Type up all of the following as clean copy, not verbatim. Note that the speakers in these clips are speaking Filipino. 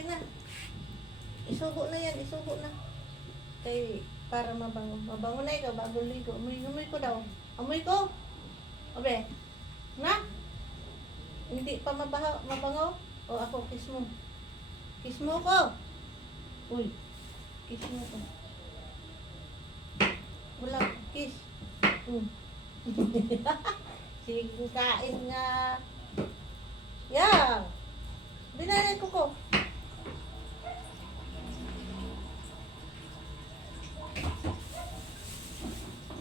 Okay na. Isugo na yan, isugo na. Kay, para mabango. Mabango na ikaw, bago ligo. Amoy ko daw. Amoy ko. Obe. Na? Hindi pa mabango? O ako, kiss mo. Kiss mo ko. Uy. Kiss mo ko. Wala, kiss. Sige, kain nga. Yan. Binanay ko.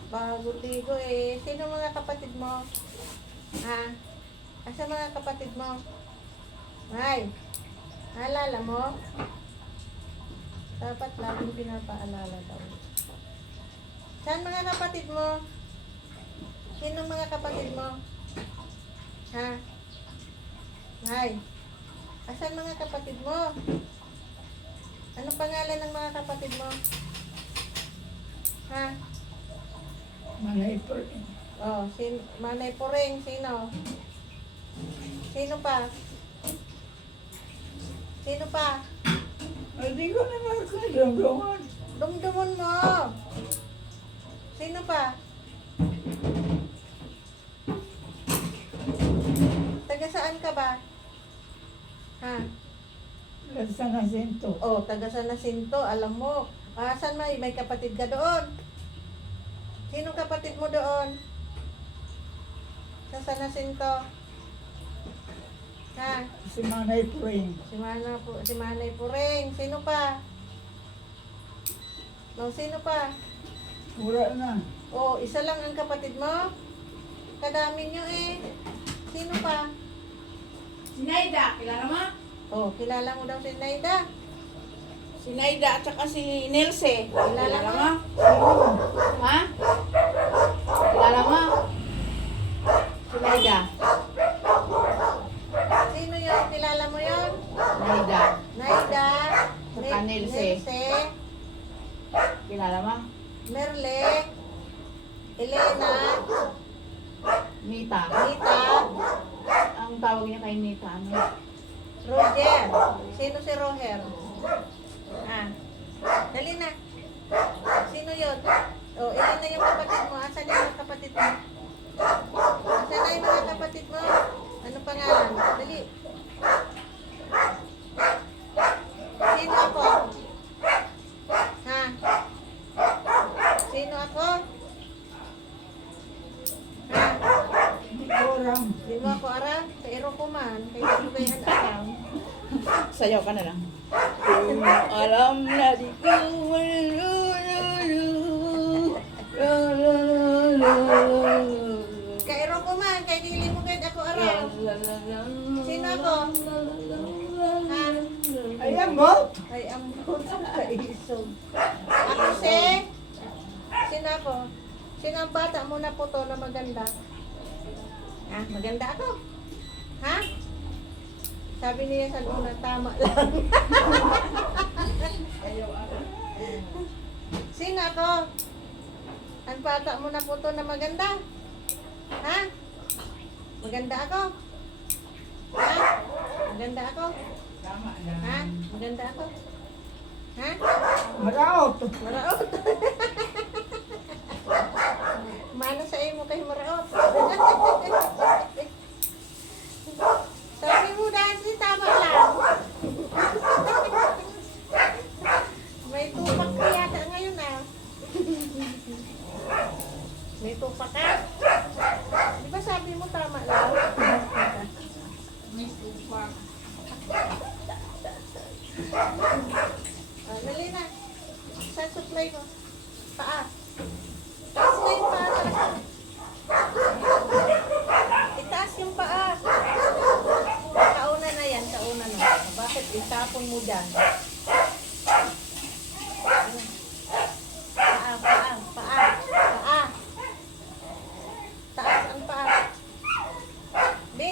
Bago ligo eh. Sino mga kapatid mo? Ha? Asa mga kapatid mo? Ay, naalala mo? Dapat laging pinapaalala daw. Saan mga kapatid mo? Sino mga kapatid mo? Ha? Ay, asan mga kapatid mo? Ano pangalan ng mga kapatid mo? Ha? Manay Puring. Oh, Manay Puring, sino? Sino pa? Sino pa? Ay, di ko naman kadamdaman. Dumdumon mo. Sino pa? Taga saan ka ba? Ha? Sa Nasinto. Oh, taga San Jacinto, alam mo. Saan may kapatid ka doon? Sino kapatid mo doon? Sa San Jacinto? Ha? Si Manay Puring. Si Manay Puring. Sino pa? No, sino pa? Wala na. Oh, isa lang ang kapatid mo? Kadami nyo eh. Sino pa? Si Naida, kilala mo? Oh, kilala mo daw si Naida. Si Naida at saka si Nelse. Kilala mo? Ha? Kilala mo? Si Naida. Sino yun? Kilala mo yun? Naida. Naida. Saka Nelse. Kilala mo? Merle. Elena. Nita. Nita. Ang tawag niya kay Nita, ano? Roger. Sino si Roger? Dali na. Sino yun? Oh, ilan na yung kapatid mo? Asan yung mga kapatid mo? Asan na yung mga kapatid mo? Ano pangalan? Dali. Sino ako? Ha? Sino ako? Ha? Hindi ko aram. Di mo ako aram? Sa ero ko man. Kaya di ko kayo aram. Sayaw ka na lang. Kung alam na di ko Kairo ko man, kay dili mo gad ako aram. Sino ako? Ha? Ayan mo? Ay, ambot sa isog. Ako si? Sino ako? Sino ang bata mo na puto na maganda? Maganda ako. Ha? Sabi niya sa luna, tama lang. Sino ako? Ang bata mo na puto na maganda? Ha? Maganda ako? Ha? Maganda ako? Ha? Maganda ako? Ha? Maraot. Maraot. Mana sa imo kay maraot. Sabi mo dahil tama lang. May tupak ka yata ngayon May tupak ka? Di ba sabi mo tama lang? May tupak. Dali na. Sa supply mo. Paa. Taas na yung paa. Itaas yung paa. Kauna na yan. Kauna na. Bakit itapon mo dyan? Paa. Paa. Paa. Paa. Taas ang paa. Be.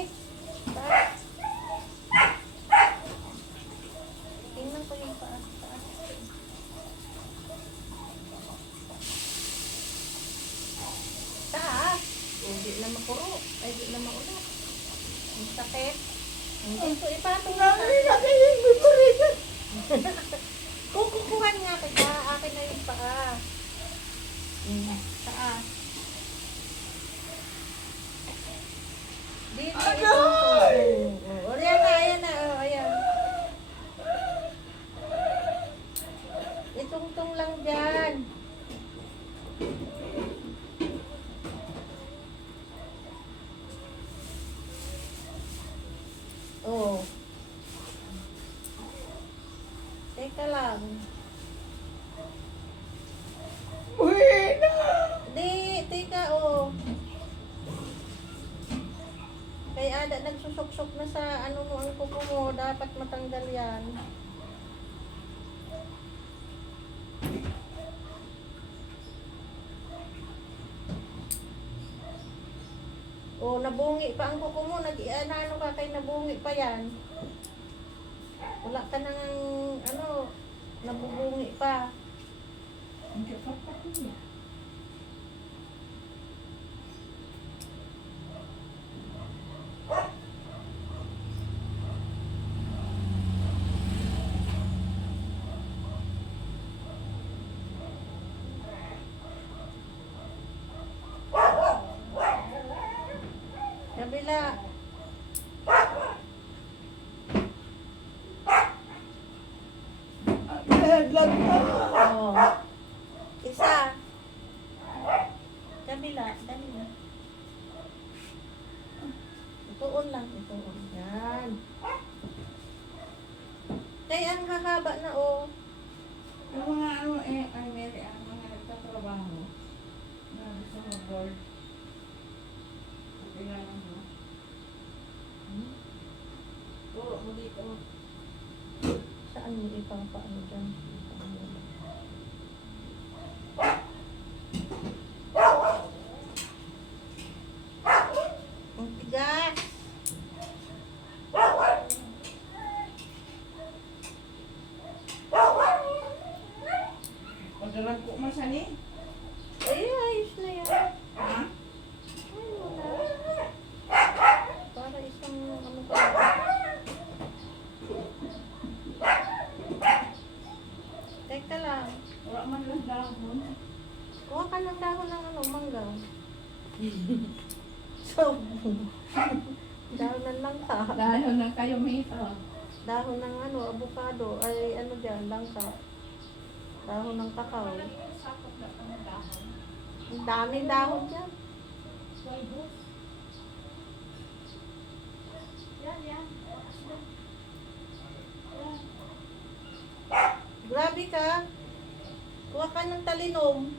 Paa. Tingnan ko yung paa. Taas. Taas. Hindi na makuro. Ay, hindi na maulap. Ang sakit. Hindi ko ipatong na. Nari na kayo yung biburita. Teka lang. Uy na! Di, teka oh. Kay Ada nagsusok-sok na sa ano mo ang kuko mo. Dapat matanggal yan. Oh, nabungi pa ang kuko mo. Ano ka kay nabungi pa yan. Wala ka nang ano, nabubungi pa. Hindi pa pa ko. Kabila. Nahadlag na. Oh. Isa. Kabila. Dali na. Ituon lang. Ituon. Yan. Kaya ang hahaba na oh. Ang mga ano ay Mary, ang mga nagtatrabaho. Na gusto mo board. Kailangan mo. Turo mo dito. Saan mo ipapaano dyan? Ang tigas. Pagdalag ko masani. Ay, ayos na yan. Ha? Ay, wala. Para isang ano pa. Teka lang. Wala man lang dahon. Kuha ka ng dahon ng ano, mangga. So, dahon ng langka. Dahon na kayo mito. Dahon ng ano, avocado. Ay, ano dyan, langka. Dahon ng kakao. Ang daming dahon dyan. Grabe ka. Kuha ka ng talinom.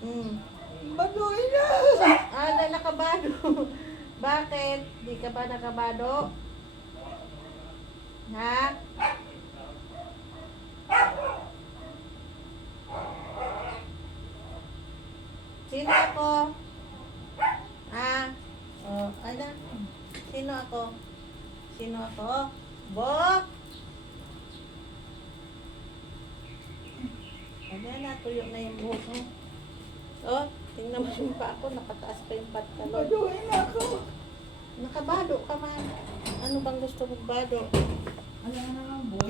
Hmm. Baduy na! Ah, nakabado. Bakit? Di ka ba nakabado? Ha? Sino ako? Ah? Oh, ano? Sino ako? Sino ako? Bo? Ayan na, tuyo na yung buhok mo. Oh, tingnan mo yung pa ako, nakataas pa yung pantalon. Baduy na ako. Nakabado ka man. Ano bang gusto mong bado? Ano na lang boy?